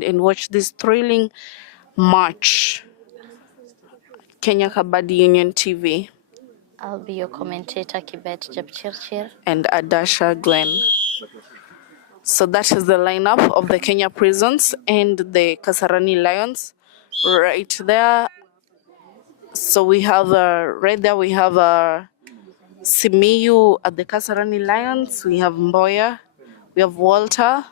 and watch this thrilling match. Kenya Kabaddi Union TV. I'll be your commentator, Kibet Jepchirchir. And Adasha Glenn. So that is the lineup of the Kenya Prisons and the Kasarani Lions right there. So we have right there we have Simiyu at the Kasarani Lions. We have Mboya. We have Walter.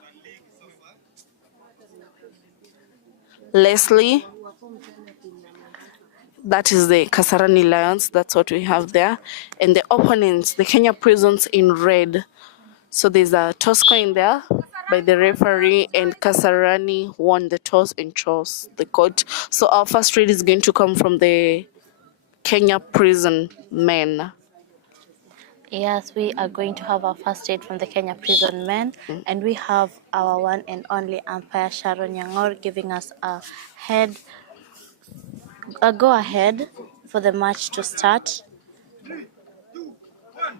Leslie. That is the Kasarani Lions. That's what we have there. And the opponents, the Kenya Prisons in red. So there's a toss coin there by the referee, and Kasarani won the toss and chose the court. So our first read is going to come from the Kenya Prison men. Yes, we are going to have our first aid from the Kenya Prison men, and we have our one and only umpire Sharon Yangor giving us a go ahead for the match to start.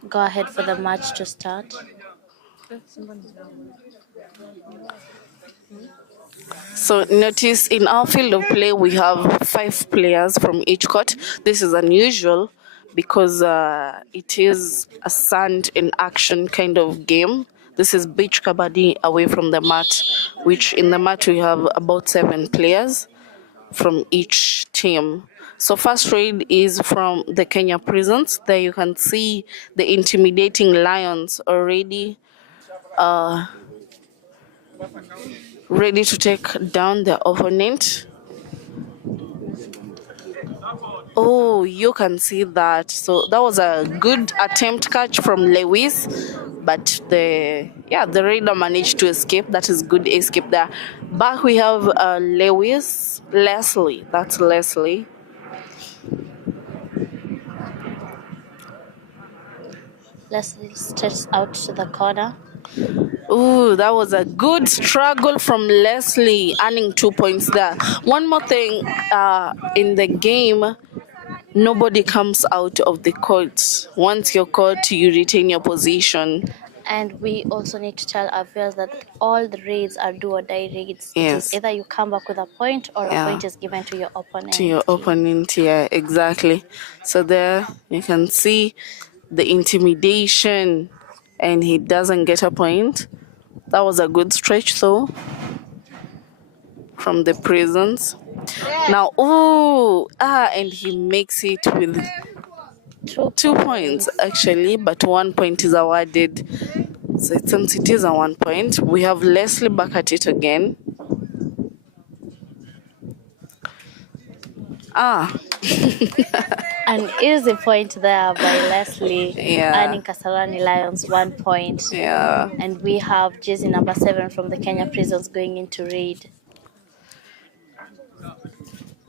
Go ahead for the match to start. So notice in our field of play we have 5 players from each court. This is unusual because it is a sand in action kind of game. This is beach kabaddi away from the mat, which in the mat we have about 7 players from each team. So first raid is from the Kenya Prisons. There you can see the intimidating lions already ready to take down the opponent. Oh, you can see that. So that was a good attempt catch from Lewis, but the raider managed to escape. That is good escape there. Back we have Leslie. That's Leslie. Leslie steps out to the corner. Ooh, that was a good struggle from Leslie, earning 2 points there. One more thing, in the game, nobody comes out of the court. Once you're caught, you retain your position. And we also need to tell our viewers that all the raids are do or die raids. Yes. It is either you come back with a point or a point is given to your opponent. To your opponent, yeah, exactly. So there you can see the intimidation, and he doesn't get a point. That was a good stretch though from the Prisons. Now, and he makes it with 2 points actually, but 1 point is awarded. So since it is a 1 point, we have Leslie back at it again. An easy point there by Leslie, earning Kasarani Lions 1 point. Yeah. And we have jersey number 7 from the Kenya Prisons going into raid.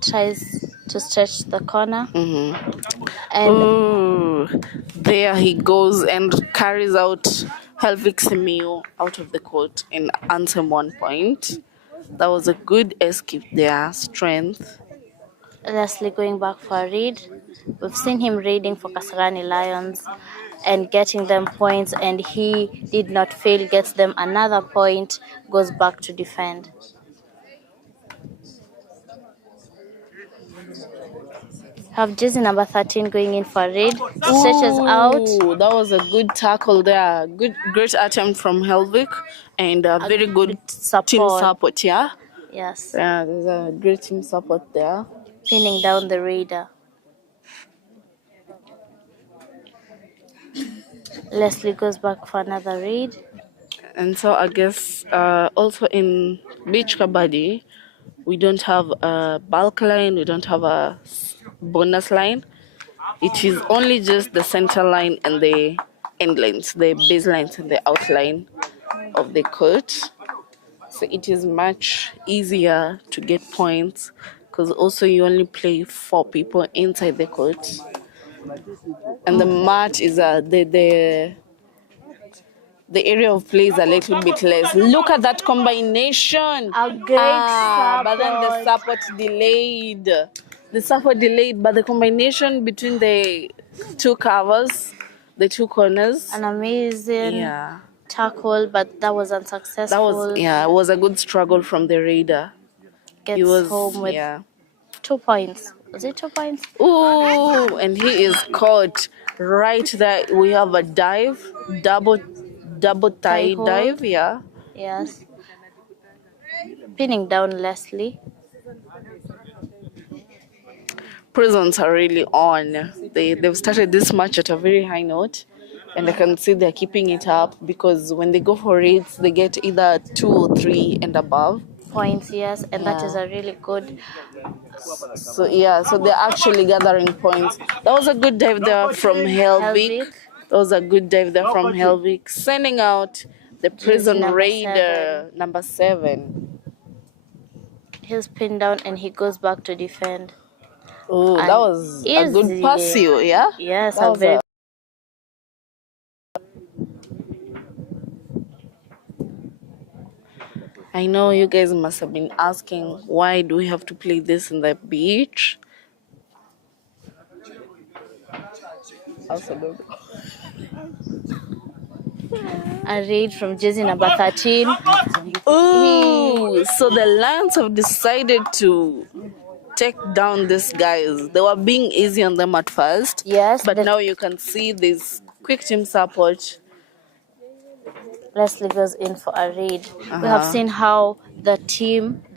Tries to stretch the corner. And there he goes and carries out Helvik Simiyu out of the court and earns him 1 point. That was a good escape there, strength. Leslie going back for a raid. We've seen him raiding for Kasarani Lions and getting them points, and he did not fail, gets them another point, goes back to defend. Have jersey number 13 going in for a raid. Stretches out. That was a good tackle there. Great attempt from Helvik, and a very good team support, yeah? Yes. Yeah, there's a great team support there. Pinning down the raider. Leslie goes back for another raid. And so I guess also in beach kabaddi, we don't have a bulk line, we don't have a bonus line. It is only just the center line and the end lines, the baselines and the outline of the court. So it is much easier to get points because also you only play 4 people inside the court. And the mat is the area of play is a little bit less. Look at that combination. A great support. But then the support delayed. But the combination between the 2 covers, the 2 corners. An amazing tackle, but that was unsuccessful. It was a good struggle from the raider. Gets home with 2 points. Was it 2 points? Ooh, and he is caught right there. We have a double thigh hold. dive, yeah. Yes. Pinning down Leslie. Prisons are really on. They've started this match at a very high note, and I can see they're keeping it up because when they go for raids, they get either 2 or 3 and above points. Yes, and that is a really good. So they're actually gathering points. That was a good dive there from Helvik. That was a good dive there from Helvik, sending out the prison raider number 7. He's pinned down and he goes back to defend. Oh, that was a good pass, yeah? Yes, a very. I know you guys must have been asking, why do we have to play this in the beach? A raid from jersey number 13. Oh, so the Lions have decided to take down these guys. They were being easy on them at first. Yes. But now you can see this quick team support. Leslie goes in for a raid. We have seen how the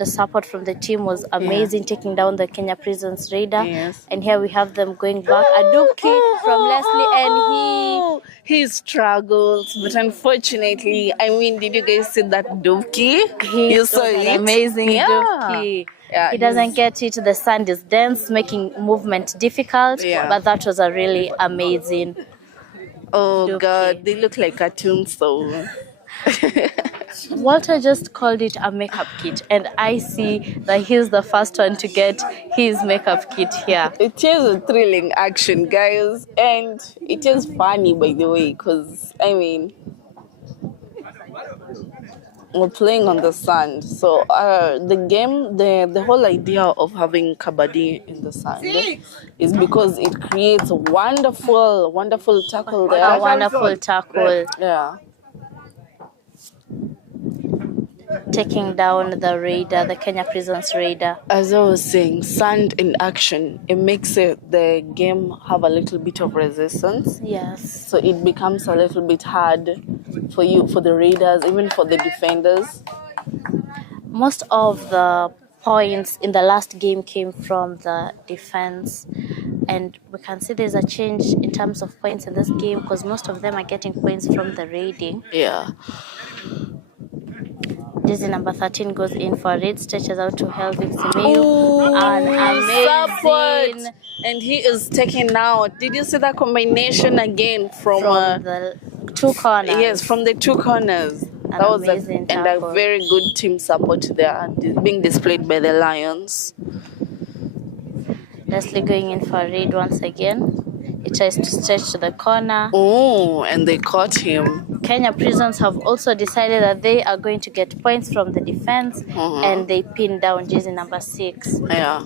support from the team was amazing, taking down the Kenya Prisons Raider. Yes. And here we have them going back. A dupe kick from Leslie, and he struggles, but unfortunately, I mean, did you guys see that dupe kick? You saw it? Amazing dupe kick. Yeah, he doesn't get it. The sand is dense, making movement difficult. Yeah. But that was a really amazing. Oh God, they look like cartoons though. Walter just called it a makeup kit, and I see that he's the first one to get his makeup kit here. It is a thrilling action, guys, and it is funny, by the way, because I mean, we're playing on the sand. So the game, the whole idea of having kabaddi in the sand is because it creates a wonderful tackle there. A wonderful tackle. Yeah. Taking down the raider, the Kenya Prisons Raider. As I was saying, sand in action, it makes the game have a little bit of resistance. Yes. So it becomes a little bit hard for the raiders, even for the defenders. Most of the points in the last game came from the defense, and we can see there's a change in terms of points in this game because most of them are getting points from the raiding. Yeah. Jersey number 13 goes in for a raid, stretches out to Helvik Simiyu. Amazing support. And he is taken out. Did you see that combination again from the 2 corners? Yes, from the 2 corners. That was amazing and a very good team support there being displayed by the Lions. Leslie going in for a raid once again. He tries to stretch to the corner. Oh, and they caught him. Kenya Prisons have also decided that they are going to get points from the defense, and they pin down jersey number 6. Yeah.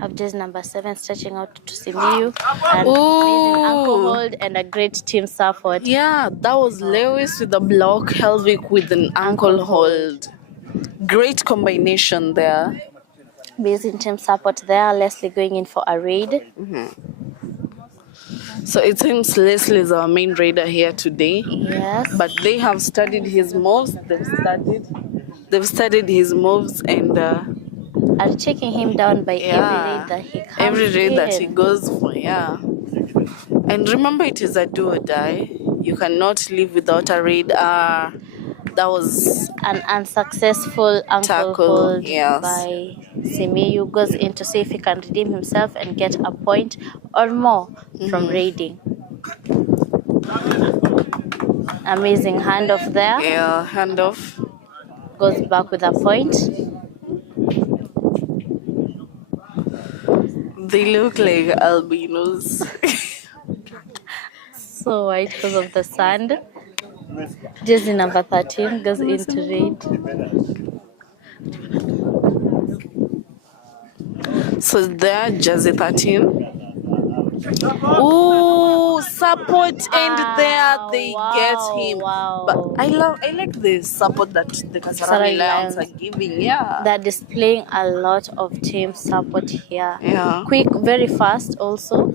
Have jersey number 7 stretching out to Simiyu. An amazing ankle hold and a great team support. Yeah, that was Lewis with the block, Helvik with an ankle hold. Great combination there. Amazing team support there. Leslie going in for a raid. So it seems Leslie is our main raider here today. Yes. But they have studied his moves. They've studied his moves and are checking him down by every raid that he comes every raid in. that he goes for. Yeah. And remember, it is a do or die. You cannot live without a raid. That was an unsuccessful ankle hold by Simiyu. Goes in to see if he can redeem himself and get a point or more from raiding. Amazing handoff there. Yeah, handoff. Goes back with a point. They look like albinos. So white because of the sand. Jersey number 13 goes into raid. So there, jersey 13. Ooh, support, and there they get him. Wow. But I like the support that the Kasarani Kasarani Lions are Lions. giving. Yeah. They're displaying a lot of team support here. Yeah. Quick, very fast also.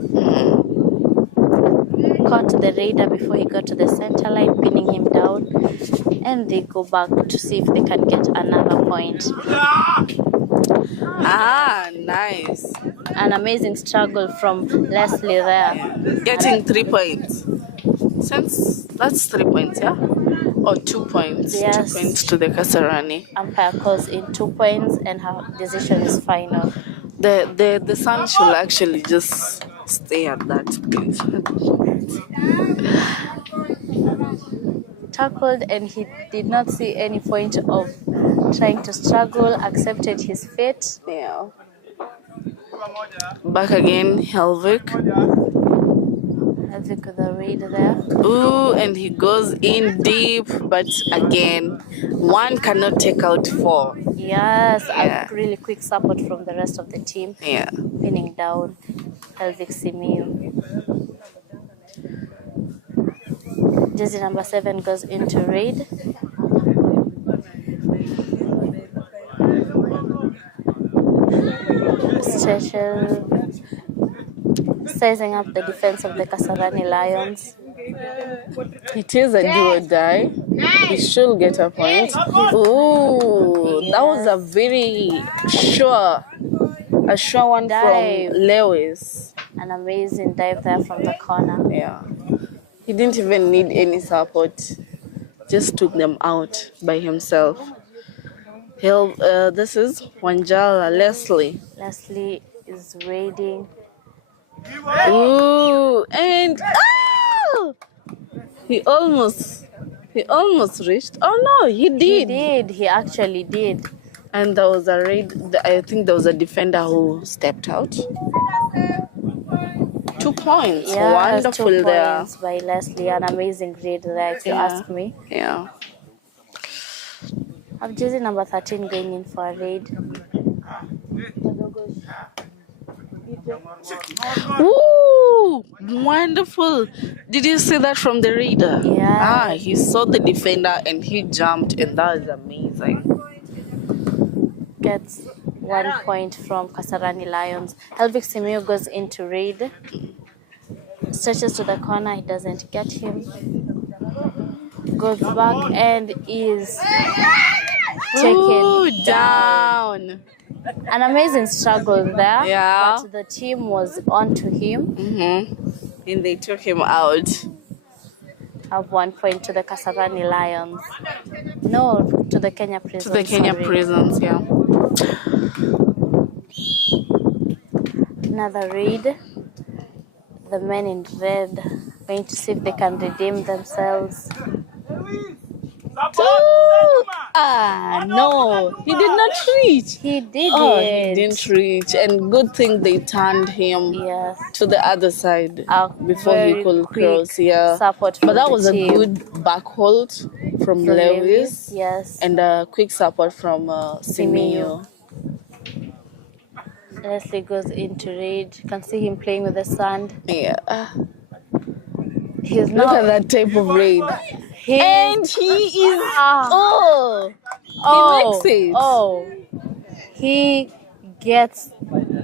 Caught the raider before he got to the center line, pinning him down. And they go back to see if they can get another point. Ah, nice. An amazing struggle from Leslie there. Getting 3 points. Since that's 3 points, yeah? Or 2 points. Yes. 2 points to the Kasarani. Umpire calls in 2 points and her decision is final. The sun should actually just stay at that place. Tackled, and he did not see any point of trying to struggle, accepted his fate. Yeah. Back again, Helvik. Helvik with the raid there. Ooh, and he goes in deep, but again, one cannot take out 4. Yes, Yeah. a really quick support from the rest of the team. Yeah. Pinning down Helvik Simiu. Jersey number 7 goes into raid. Stretches, sizing up the defense of the Kasarani Lions. It is a do or die. He should get a point. Ooh, that was a very sure one Dive. from Lewis. An amazing dive there from the corner. Yeah. He didn't even need any support. Just took them out by himself. This is Wanjala Leslie. Leslie is raiding. Ooh, and he almost reached. Oh no, he did. He actually did. And there was a raid. I think there was a defender who stepped out. 2 points. Yes, Wonderful 2 there. points by Leslie. An amazing raid there, if you ask me. Yeah. I've Jersey number 13 going in for a raid. Ooh, wonderful. Did you see that from the reader? Yeah. He saw the defender and he jumped, and that is amazing. Gets 1 point from Kasarani Lions. Helvik Simiu goes into raid. Stretches to the corner, he doesn't get him. Goes back and is taken down. An amazing struggle there. Yeah. But the team was on to him. And they took him out. Have 1 point to the Kasarani Lions. No, to the Kenya Prisons. To the Kenya sorry. prisons, yeah. Another raid. The men in red going to see if they can redeem themselves. No, he did not reach. He did Oh, it. he didn't reach, and good thing they turned him Yes. to the other side A before he very could quick cross. Yeah, support but from that the was team. a good back hold from Lewis, Yes. and a quick support from Simiyu. Leslie goes into raid. You can see him playing with the sand. Yeah, He's look at not. that type of raid, He's, and he is. He makes it. Oh. He gets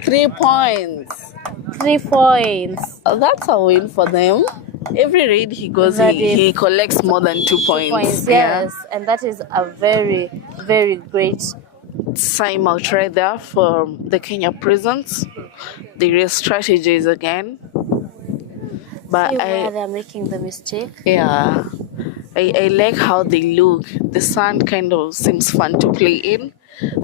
3 points. 3 points. That's a win for them. Every raid he goes, That he is collects more than 2 points. Yes. And that is a very, very great. Time out right there for the Kenya prisons. They raise strategies again. But See where they're making the mistake. I like how they look. The sand kind of seems fun to play in.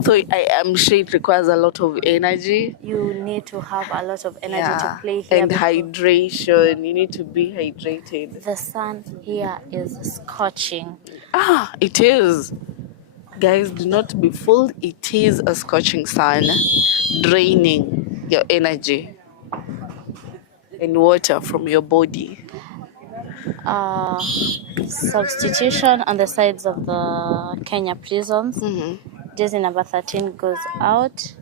So I am sure it requires a lot of energy. You need to have a lot of energy to play here. And hydration. You need to be hydrated. The sun here is scorching. It is. Guys, do not be fooled. It is a scorching sun, draining your energy and water from your body. Substitution on the sides of the Kenya prisons. Jersey number 13 goes out.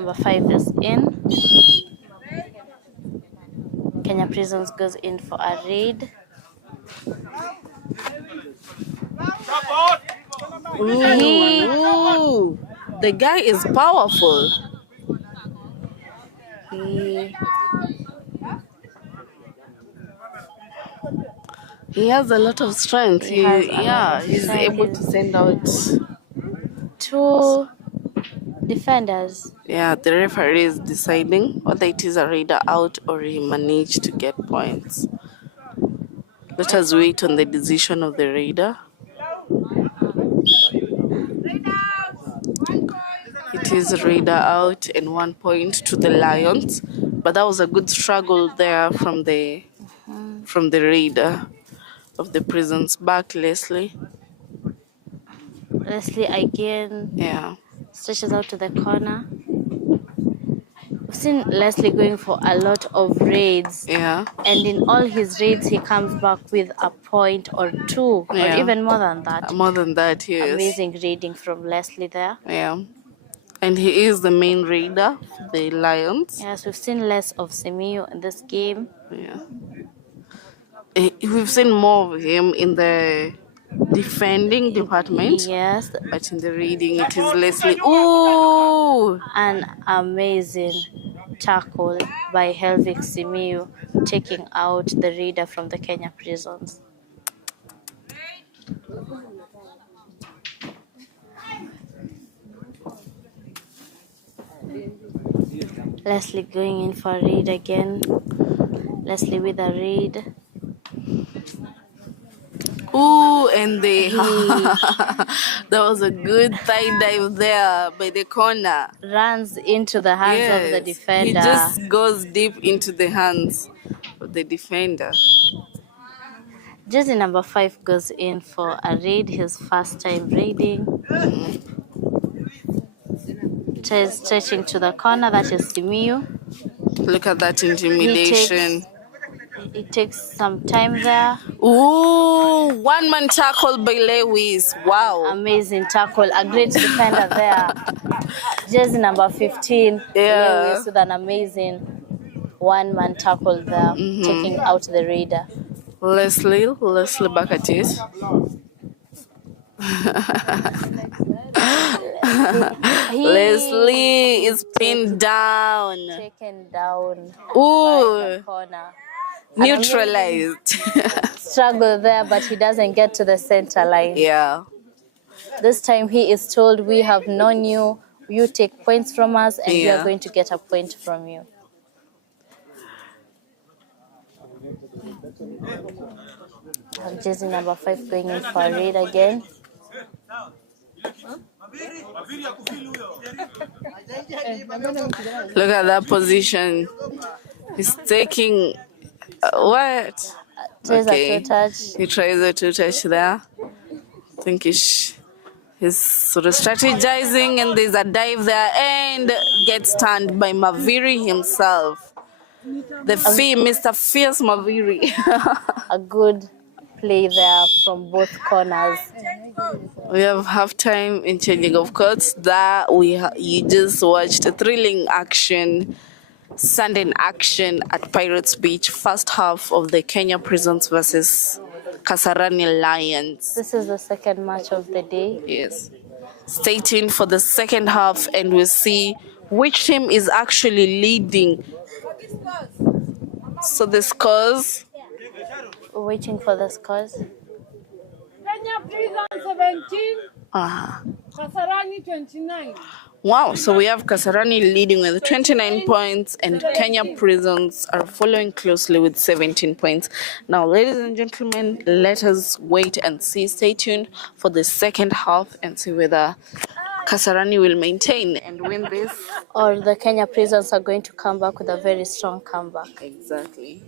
Number 5 is in. Kenya Prisons goes in for a raid. Ooh, the guy is powerful. He has a lot of strength. Has a lot of He's strength. able to send out 2 defenders. Yeah, the referee is deciding whether it is a raider out or he managed to get points. Let us wait on the decision of the raider. It is raider out and 1 point to the Lions, but that was a good struggle there from the raider of the Prisons. Back, Leslie. Leslie again Yeah. stretches out to the corner. We've seen Leslie going for a lot of raids. Yeah. And in all his raids, he comes back with a point or 2, or even more than that. More than that, yes. Amazing raiding from Leslie there. Yeah. And he is the main raider of the Lions. Yes, we've seen less of Simiyu in this game. Yeah. We've seen more of him in the defending department. Yes. But in the reading, it is Leslie. Ooh! An amazing tackle by Helvic Simiyu, taking out the raider from the Kenya Prisons. Leslie going in for a raid again. Leslie with a raid. Ooh, and that was a good thigh dive there by the corner. Runs into the hands of the defender. He just goes deep into the hands of the defender. Jersey number 5 goes in for a raid, his first time raiding. Tries stretching to the corner, that is Simiyu. Look at that intimidation. It takes some time there. Ooh, 1-man tackle by Lewis. Wow. Amazing tackle. A great defender there. Jersey number 15, Lewis, with an amazing 1-man tackle there, taking out the raider. Leslie back at it. Leslie is pinned down. Taken down. Ooh. By the corner. Neutralized. Struggle there, but he doesn't get to the center line. Yeah. This time he is told, we have known you. You take points from us, and we are going to get a point from you. Jersey number 5 going in for a raid again. Look at that position. He's taking what? Tries a 2-touch. He tries a 2-touch there. I think he's sort of strategizing, and there's a dive there and gets stunned by Maviri himself. Mr. Fierce Maviri. A good play there from both corners. We have halftime in changing of courts. That you just watched a thrilling action, Sunday action at Pirates Beach. First half of the Kenya Prisons versus Kasarani Lions. This is the second match of the day. Yes. Stay tuned for the second half, and we'll see which team is actually leading. So the scores. We're waiting for the scores. Kenya Prison 17, Kasarani 29. Wow, so we have Kasarani leading with 29 points, and Kenya Prisons are following closely with 17 points. Now, ladies and gentlemen, let us wait and see. Stay tuned for the second half and see whether Kasarani will maintain and win this, or the Kenya Prisons are going to come back with a very strong comeback. Exactly.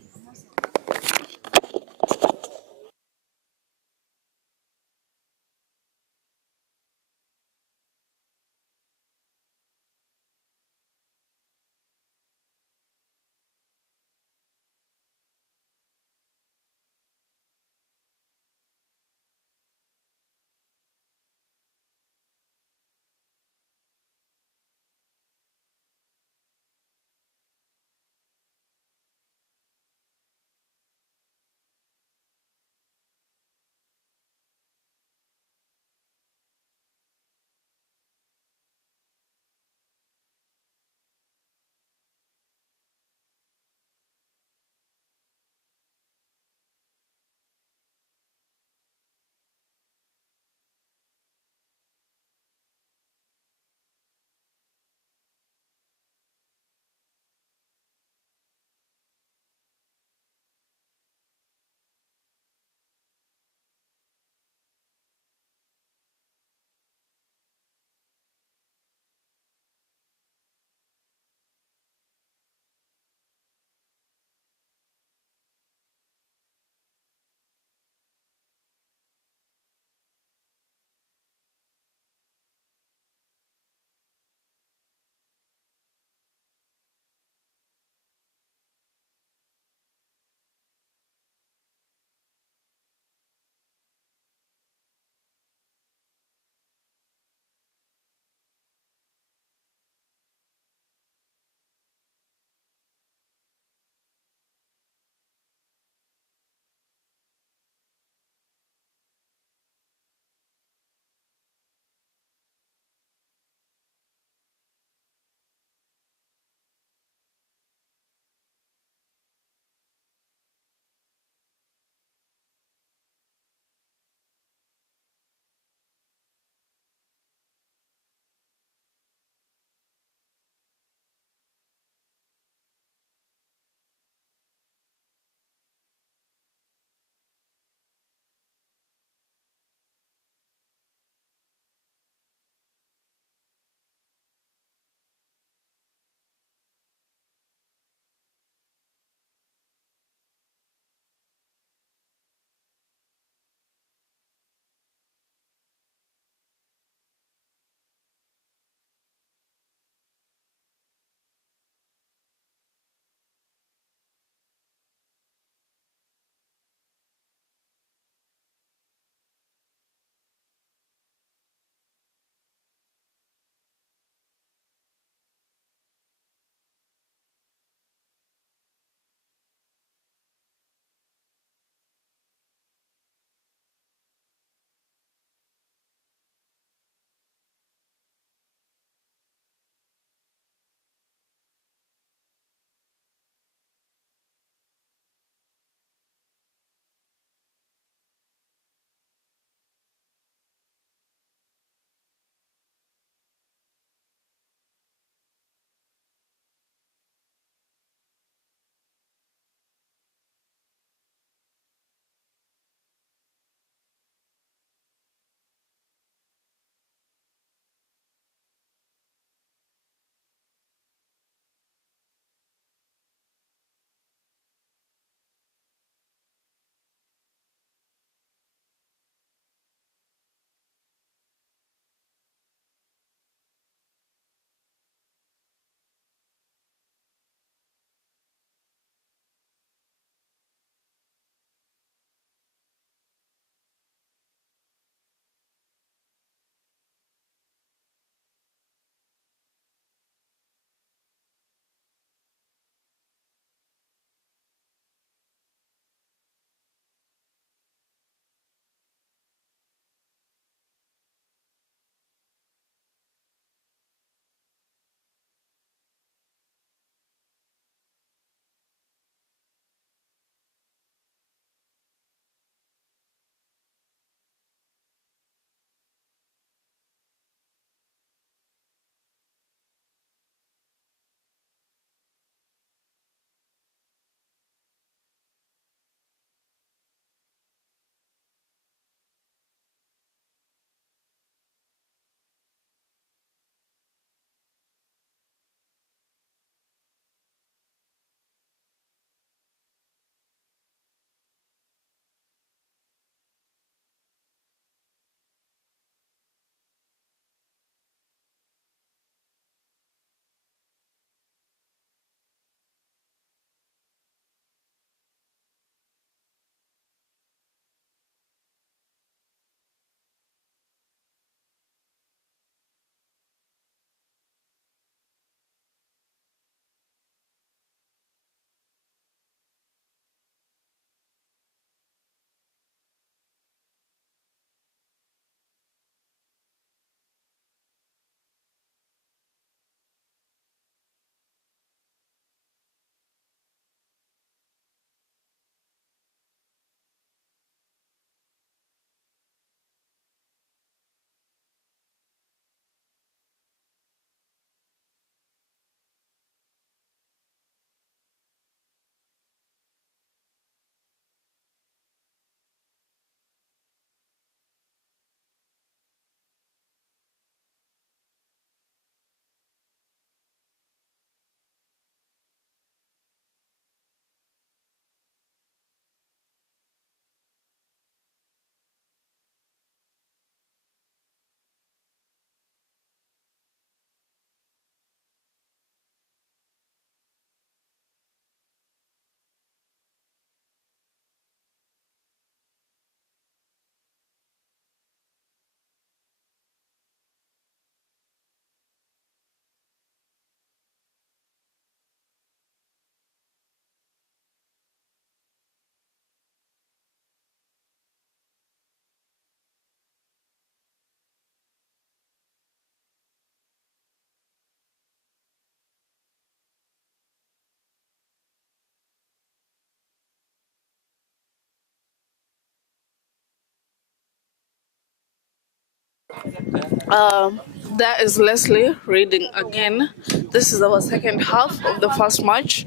That is Leslie reading again. This is our second half of the first match.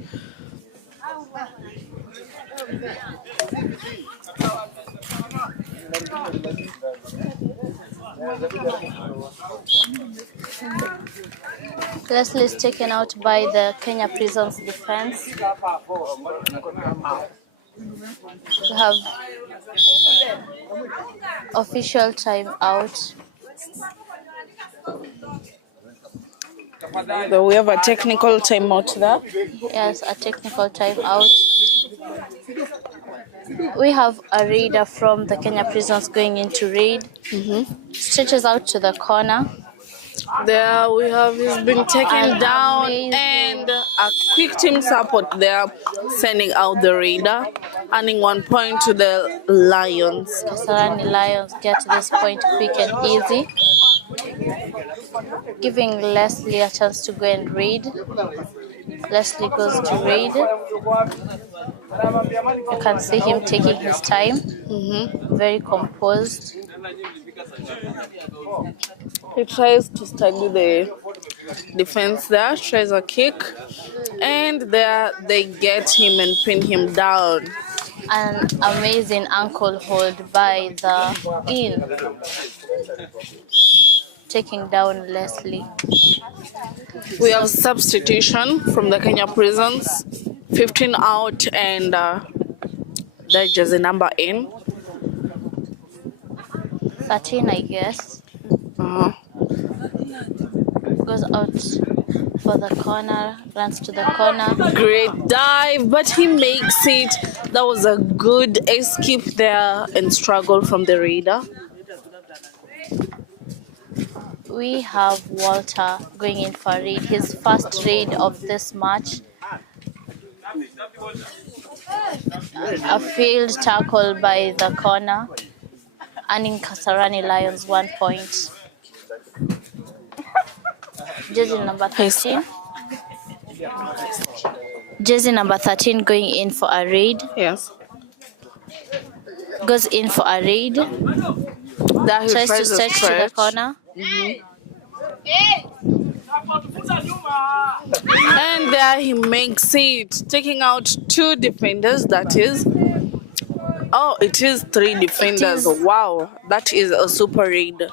Leslie is taken out by the Kenya Prisons defense. We have official timeout. So we have a technical timeout there. Yes, a technical timeout. We have a raider from the Kenya Prisons going into raid. Stretches out to the corner. There we have he's been taken down Amazing. and a quick team support there sending out the raider, earning 1 point to the Lions. Kasarani Lions get this point quick and easy, giving Leslie a chance to go and raid. Leslie goes to raid. You can see him taking his time, very composed. He tries to study the defense there, tries a kick, and there they get him and pin him down. An amazing ankle hold by the in, taking down Leslie. We have substitution from the Kenya Prisons, 15 out and that jersey number in. 13, I guess. Goes out for the corner, runs to the corner. Great dive, but he makes it. That was a good escape there and struggle from the raider. We have Walter going in for a raid, his first raid of this match. A failed tackle by the corner, earning Kasarani Lions 1 point. Jersey number 13. Jersey number 13 going in for a raid. Yes. Goes in for a raid. There he Tries to tries a stretch to the corner. And there he makes it, taking out 2 defenders, that is. Oh, it is 3 defenders. Wow, that is a super raid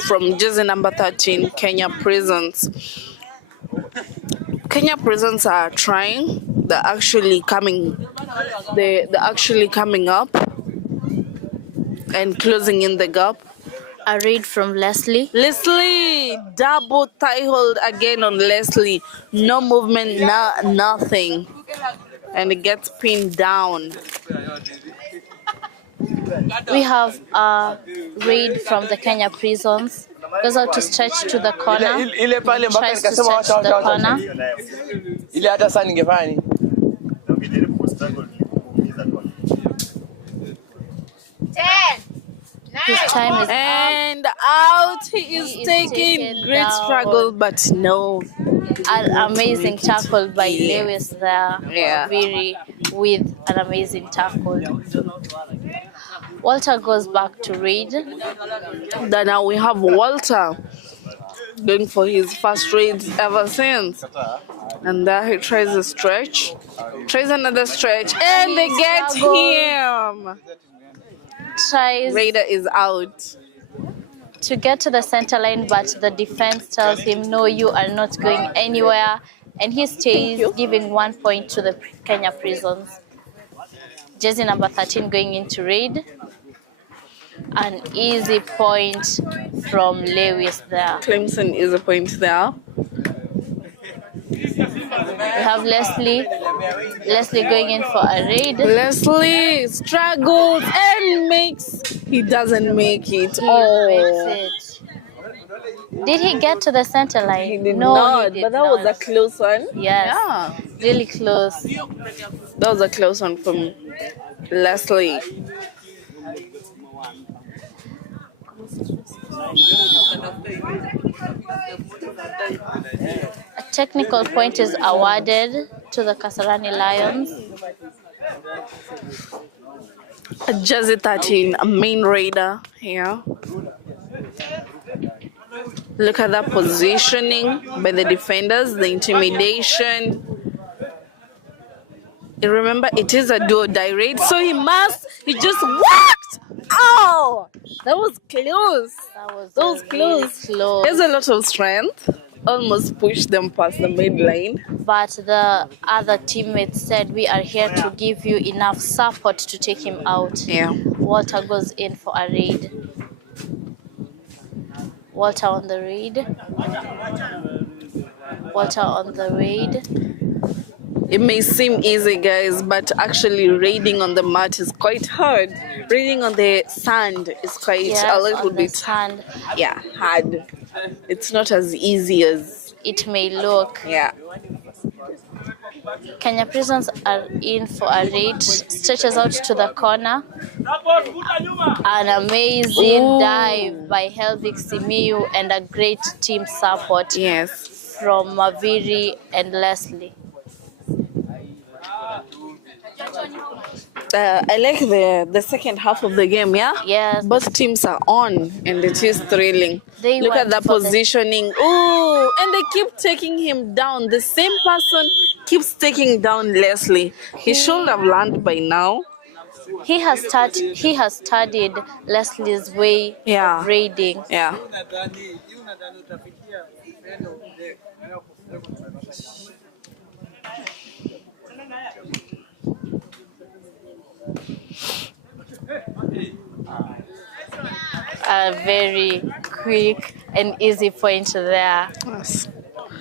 from jersey number 13, Kenya Prisons. Kenya Prisons are trying. They're actually coming up and closing in the gap. A raid from Leslie. Leslie, double thigh hold again on Leslie. No movement, nothing. And it gets pinned down. We have a raid from the Kenya Prisons. Goes out to stretch to the corner. Tries to stretch to the corner. His time is and out. He is taking great down. struggle, but no. An amazing tackle by Lewis there. Yeah. Very with an amazing tackle. Walter goes back to raid. Then now we have Walter going for his first raids ever since. And there he tries a stretch. Tries another stretch. And they get him. Tries Raider is out. to get to the center line, but the defense tells him, no, you are not going anywhere. And he stays, giving 1 point to the Kenya Prisons. Jersey number 13 going into raid. An easy point from Lewis there. Clemson is a point there. We have Leslie going in for a raid. Leslie struggles and he doesn't make it. He makes it. Did he get to the center line? He did no, not, he did but that not. was a close one. Yes, Yeah. really close. That was a close one from Leslie. A technical point is awarded to the Kasarani Lions. Jersey 13, a main raider here. Look at that positioning by the defenders, the intimidation. Remember, it is a do-or-die raid, so he just whacked! Oh! That was close. That was really close. There's a lot of strength. Almost pushed them past the midline. But the other teammates said, we are here to give you enough support to take him out. Yeah. Walter goes in for a raid. Walter on the raid. Walter on the raid. It may seem easy, guys, but actually raiding on the mat is quite hard. Raiding on the sand is quite a little bit sand. Yeah, hard. It's not as easy as it may look. Yeah. Kenya Prisons are in for a raid. Stretches out to the corner. An amazing dive by Helvic Simiyu and a great team support. Yes. From Maviri and Leslie. I like the second half of the game, yeah? Yes. Both teams are on and it is thrilling. Look at the positioning. Oh, and they keep taking him down. The same person keeps taking down Leslie. He should have learned by now. He has studied Leslie's way of raiding. Yeah. A very quick and easy point there. Yes.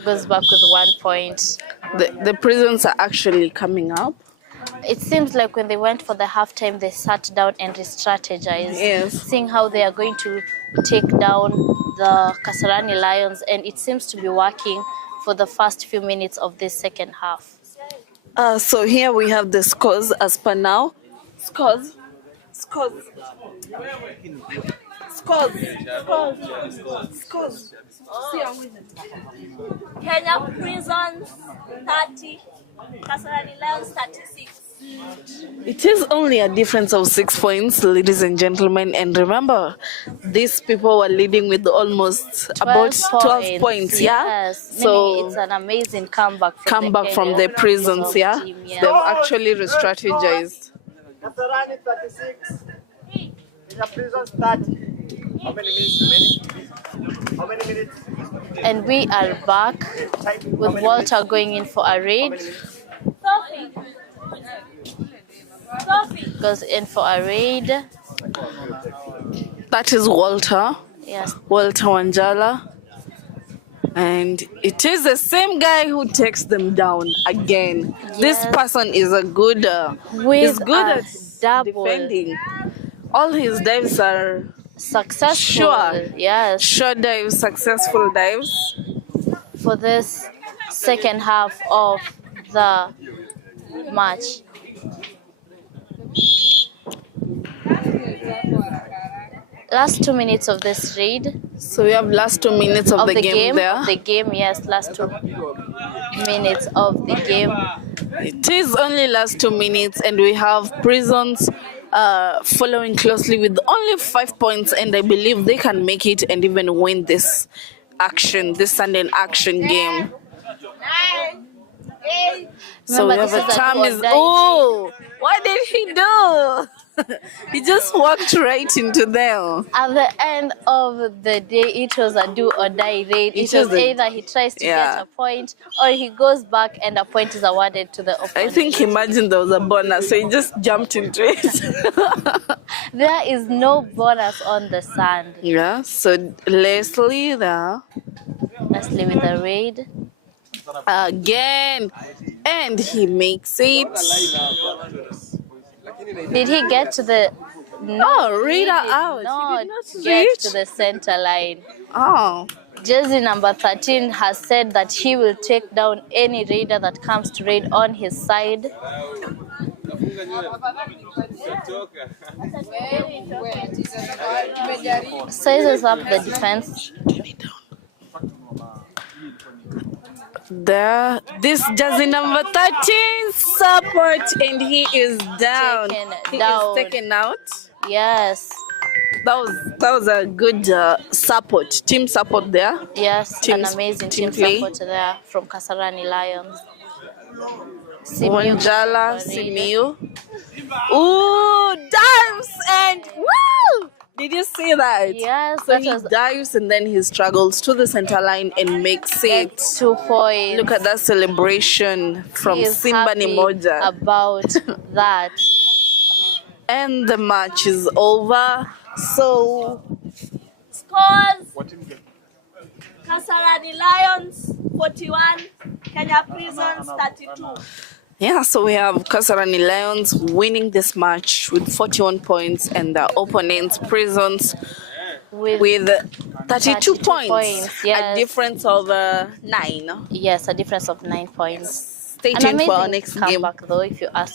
Goes back with 1 point. The Prisons are actually coming up. It seems like when they went for the halftime, they sat down and re-strategized, seeing how they are going to take down the Kasarani Lions, and it seems to be working for the first few minutes of this second half. So here we have the scores as per now. Scores. Kenya Prisons 30, Kasarani Lions 36. It is only a difference of 6 points, ladies and gentlemen. And remember, these people were leading with almost about 12 points. Yeah. Yes. So it's an amazing comeback from the Prisons. Yeah. Team, yeah. They've actually re-strategized. Kasarani 36. Kenya Prisons 30. How many minutes? And we are back with Walter going in for a raid. Goes in for a raid. That is Walter. Yes. Walter Wanjala. And it is the same guy who takes them down again. Yes. This person is a good he's good at defending. All his dives are successful. Sure. Yes. Sure dives, successful dives. For this second half of the match. Last 2 minutes of this raid. So we have last 2 minutes of the game there. Of the game, yes, last 2 minutes of the game. It is only last 2 minutes, and we have Prisons following closely with only 5 points, and I believe they can make it and even win this Sunday action game. So we have a time is what did he do? He just walked right into them. At the end of the day, it was a do or die raid. It was either he tries to get a point or he goes back and a point is awarded to the opponent. I think he imagined there was a bonus, so he just jumped into it. There is no bonus on the sand. Yeah, so Leslie there. Leslie with the raid. Again. And he makes it. Did he get to the... No, read her out. Not get to the center line. Oh. Jersey number 13 has said that he will take down any raider that comes to raid on his side. Sizes up the defense. There, this jersey number 13 support, and he is down. He is taken out. Yes. That was a good team support there. Yes, Team- an amazing team team play. support there from Kasarani Lions. Simiyu Wanjala, for Reed. Simiyu. Ooh, dives and woo! Did you see that? Yes, So that he was dives and then he struggles to the center line and makes it. 2 points. Look at that celebration from He is Simba happy Nimoja. about that. And the match is over. So Scores: Kasarani Lions 41, Kenya Prisons 32. yeah, so we have Kasarani Lions winning this match with 41 points and the opponents Prisons with 32 points. Yes. A difference of 9. Yes, a difference of 9 points. Stay An tuned for our amazing next game. comeback though, if you ask